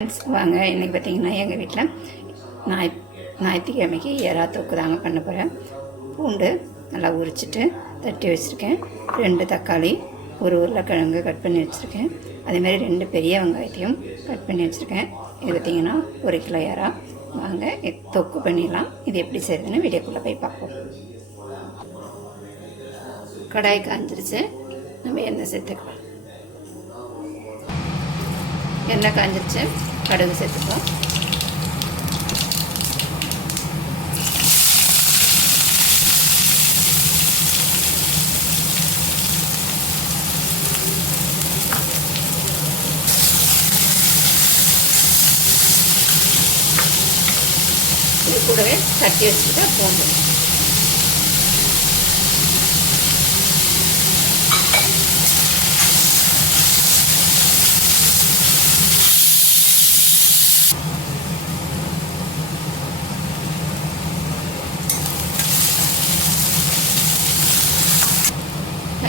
Friends வாங்க இன்றைக்கி பார்த்தீங்கன்னா எங்கள் வீட்டில் ஞாய் ஞாயிற்றுக்கிழமைக்கு எறா தொக்கு தாங்க பண்ண போகிறேன் பூண்டு நல்லா உரிச்சிட்டு தட்டி வச்சுருக்கேன். ரெண்டு தக்காளி ஒரு உருளைக்கிழங்கு கட் பண்ணி வச்சுருக்கேன். அதேமாதிரி ரெண்டு பெரிய வெங்காயத்தையும் கட் பண்ணி வச்சுருக்கேன். இது பார்த்திங்கன்னா ஒரு கிலோ எறா வாங்க தொக்கு பண்ணிடலாம். இது எப்படி செய்யுதுன்னு வீடியோக்குள்ளே போய் பார்ப்போம். கடாய் காஞ்சிருச்சு. நம்ம எண்ணெய் சேர்த்துக்கலாம். எண்ணெய் காஞ்சிருச்சு. கடுகு சேர்த்துக்கலாம். இது கூடவே தட்டி வச்சுக்கிட்டா பூண்டு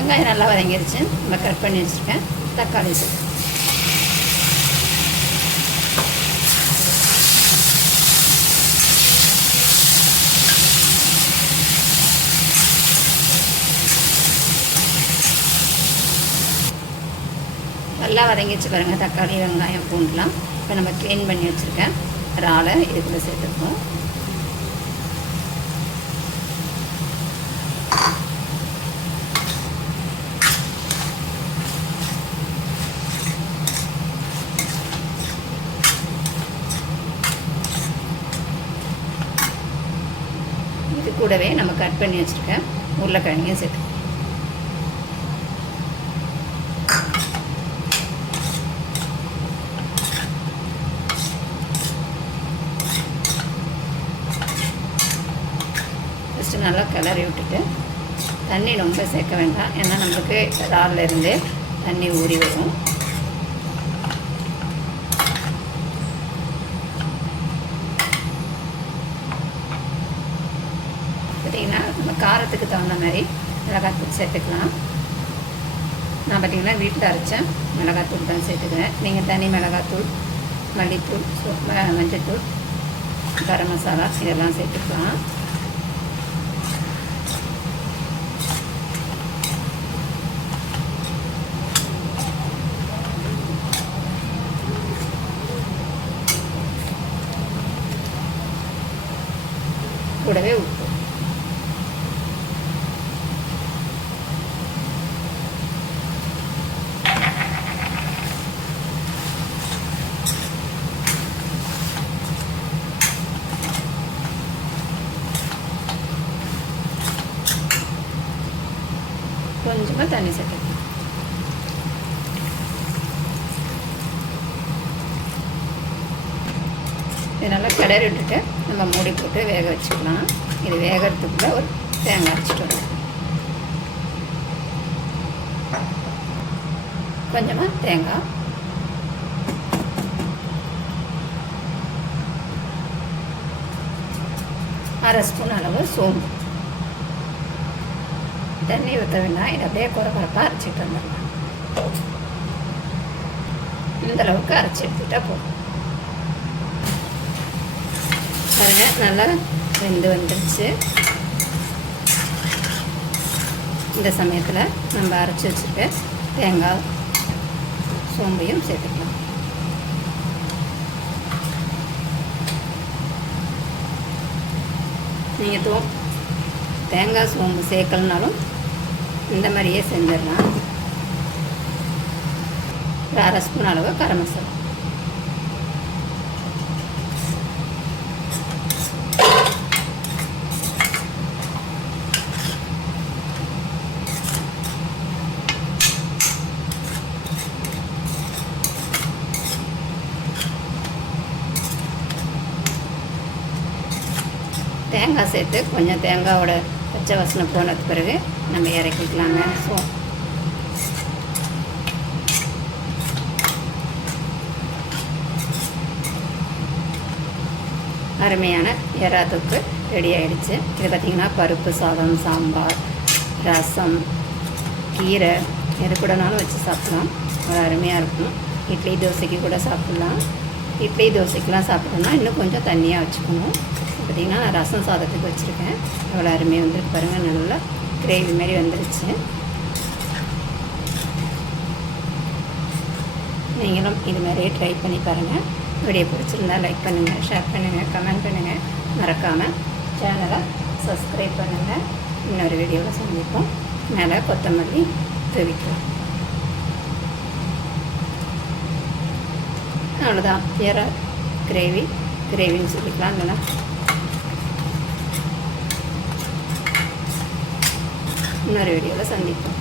வெங்காயம் நல்லா வதங்கிருச்சு. நம்ம கட் பண்ணி வச்சுருக்கேன். தக்காளி சேர்த்து நல்லா வதங்கிச்சு பாருங்கள் தக்காளி வெங்காயம் பூண்டுலாம். இப்போ நம்ம க்ளீன் பண்ணி வச்சுருக்கேன். இறாலை இதுக்குள்ளே சேர்த்துருக்கோம் இது கூடவே நம்ம கட் பண்ணி வச்சுருக்கேன் உருளைக்கிழங்கையும் சேர்த்து. ஃபஸ்ட்டு நல்லா கிளறி விட்டுட்டு தண்ணி ரொம்ப சேர்க்க வேண்டாம். ஏன்னா நம்மளுக்கு இறால்ல இருந்து தண்ணி ஊறி வரும். பார்த்தீங்கன்னா நம்ம காரத்துக்கு தகுந்த மாதிரி மிளகாத்தூள் சேர்த்துக்கலாம். நான் பார்த்தீங்கன்னா வீட்டில் அரைச்சேன் மிளகாத்தூள் தான் சேர்த்துக்கிறேன். நீங்கள் தனி மிளகாத்தூள் மல்லித்தூள் மஞ்சத்தூள் கரம் மசாலா இதெல்லாம் சேர்த்துக்கலாம். கூடவே கொஞ்சமாக தண்ணி சேர்த்துக்கலாம் இது நல்லா கிளறி விட்டுட்டு நம்ம மூடி போட்டு வேக வச்சுக்கலாம். இது வேகிறதுக்குள்ள ஒரு தேங்காய் அரைச்சிட்டு கொஞ்சமாக தேங்காய். அரை ஸ்பூன் அளவு சோம்பு. தண்ணி ஊற்ற வேண்டாம் இதை அப்படியே குறை குறைப்பாக அரைச்சிட்டு வந்துடலாம். இந்த அளவுக்கு அரைச்சி எடுத்துட்டா போதும். பாருங்க நல்லா வெந்து வந்துருச்சு. இந்த சமயத்தில் நம்ம அரைச்சி வச்சுட்டு தேங்காய் சோம்பையும் சேர்த்துக்கலாம். நீங்கள் தோ தேங்காய் சோம்பு சேர்க்கலனாலும் இந்த மாதிரியே செஞ்சிடலாம். ஒரு அரை ஸ்பூன் அளவு கரம் மசாலா. தேங்காய் சேர்த்து கொஞ்சம் தேங்காயோட பச்சை வாசனை போனது பிறகு நம்ம இறக்கிக்கலாங்க ஸோ அருமையான எறா தொக்கு ரெடி ஆகிடுச்சு இது பார்த்திங்கன்னா பருப்பு சாதம் சாம்பார் ரசம் கீரை. எது கூடனாலும் வச்சு சாப்பிட்லாம். அது அருமையாக இருக்கும். இட்லி தோசைக்கு கூட சாப்பிட்லாம். இட்லி தோசைக்கெலாம் சாப்பிட்றோன்னா இன்னும் கொஞ்சம் தண்ணியாக வச்சுக்கணும். பார்த்திங்கன்னா நான் ரசம் சாதத்துக்கு வச்சுருக்கேன். எவ்வளோ அருமையாக வந்துருக்கு பாருங்கள் நல்லா கிரேவி மாதிரி வந்துருச்சு. நீங்களும் இது மாதிரியே ட்ரை பண்ணி பாருங்கள் வீடியோ பிடிச்சிருந்தா லைக் பண்ணுங்கள் ஷேர் பண்ணுங்கள் கமெண்ட் பண்ணுங்கள் மறக்காமல் சேனலை சப்ஸ்கிரைப் பண்ணுங்கள் இன்னொரு வீடியோவில் சந்திப்போம். மேலே கொத்தமல்லி தூவிக்கலாம் அவ்வளோதான் எறா கிரேவி. கிரேவின்னு சொல்லிக்கலாம். இல்லைன்னா இன்னொரு வீடியோவில் சந்திப்போம்